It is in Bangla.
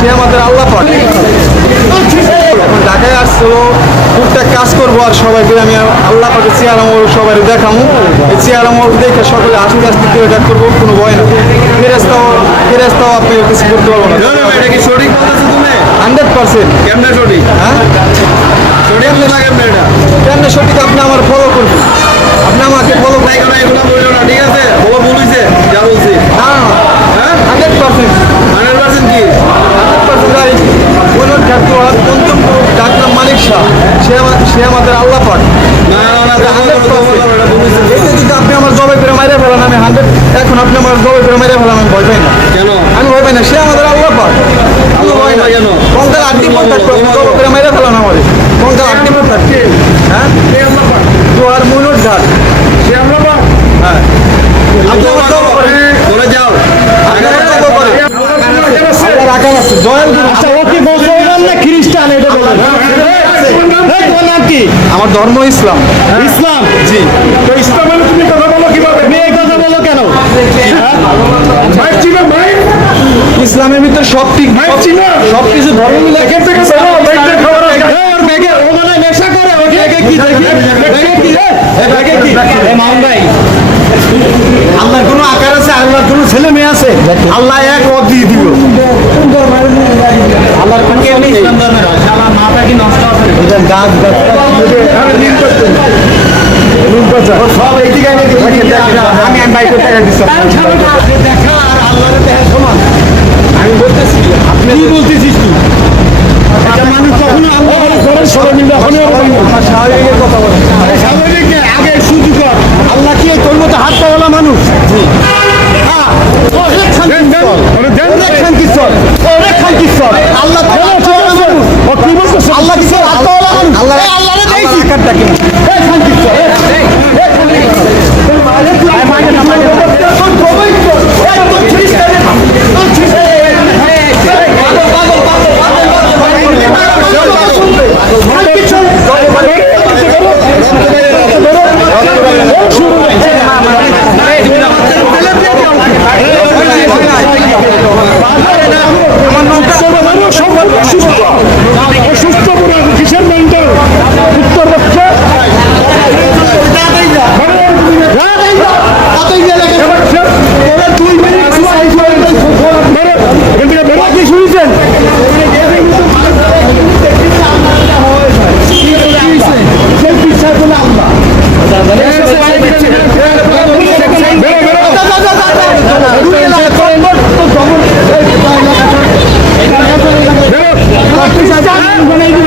সে আমাদের আল্লাহ পাক। এখন ঢাকায় আসছিল টুকটাক কাজ করব আর সবাইকে আমি আল্লাহ পাকে চেয়ার আমল সবাই দেখামো। এই চেয়ার আমল দেখে সকলে আস্তে আস্তে কেউ এটা করব কোনো ভয় না ফেরেস্তাও ফেরেস্তাও আপনি কিছু করতে পারব না। Hundred percent. কেমন সঠিক? হ্যাঁ সঠিক না কেমনে এটা কেন সঠিক আপনি আমার ফলো করবেন আপনি আমাকে ফলো তাই করে এগুলো বলল না ঠিক আছে বলো ভুল হয়েছে যা বলছি না হ্যাঁ হান্ড্রেড পার্সেন্ট হান্ড্রেড পার্সেন্ট কি হান্ড্রেড পার্সেন্ট গাড়ি ঠাকুর পঞ্চম ডাকলাম মালিক শাহ। সে আমার- সে আমাদের আল্লাহ পাক। না না না হান্ড্রেড পার্সেন্ট। এটা ভুল হয়েছে। এটা যদি আপনি আমার জবাই করে মাইরে ফেলান আমি হান্ড্রেড এখন আপনি আমার জবাই করে মাইরে ফেলান আমি ভয় পাই না। কেন? আমি ভয় পাই না সে আমাদের আল্লাহ পাক। আমি ভয় না। কেন? কঙ্কাল আটটি পর থাকবে আপনি করে মাইরে ফেলান আমারে কঙ্কাল আটটি পর হ্যাঁ? জোয়ার মুনুর হ্যাঁ। আপনি আমার যাও। আমার আছে। জয়াল গুরু। আচ্ছা ও কি মুসলমান না খ্রিস্টান এটা বলেন এই, তোমার নাম কি আমার ধর্ম ইসলাম। ইসলাম? জি। তো ইসলামের তুমি কথা বলো কীভাবে? এই কথা বলো কেন? চিনো ভাই ইসলামের ভিতরে সব ঠিক চিনো সব কিছু ধর্ম মিলে এখান থেকে বেরো খাবার ওর ব্যাগে ও মানে নেশা করে ও ব্যাগে কি দেখি? কি এ ব্যাগে কি? এ মাউন ভাই। আল্লাহর কোনো আকার আছে আল্লাহর কোনো ছেলে মেয়ে আছে? আল্লাহ এক দিব আল্লাহর কোনো কেমনি ইসলাম ধর্মের হয়। শালা মাথা কি নষ্ট আছে বুঝেন গাছ সব এইদিকে আমি আমি বাইকে টাকা দিচ্ছি দেখা আর আল্লাহর দেখা সমান আমি বলতেছি আপনি কি বলতেছিস তুই এটা মানুষ কখনো আল্লাহর ঘরে সরে মিলে এখনই আমার স্বাভাবিকের কথা বলেন স্বাভাবিক না, আগে শুধু কর আল্লাহ কি তোর মতো হাত পাওয়ালা মানুষ হ্যাঁ, অনেক শান্তির স্থল, অনেক শান্তির স্থল, অনেক শান্তির স্থল। আল্লাহ তোর মতো মানুষ। আল্লাহ কি তোর হাত পাওয়ালা মানুষ? আল্লাহ এই আল্লাহরে আল্লাহর আর যেটা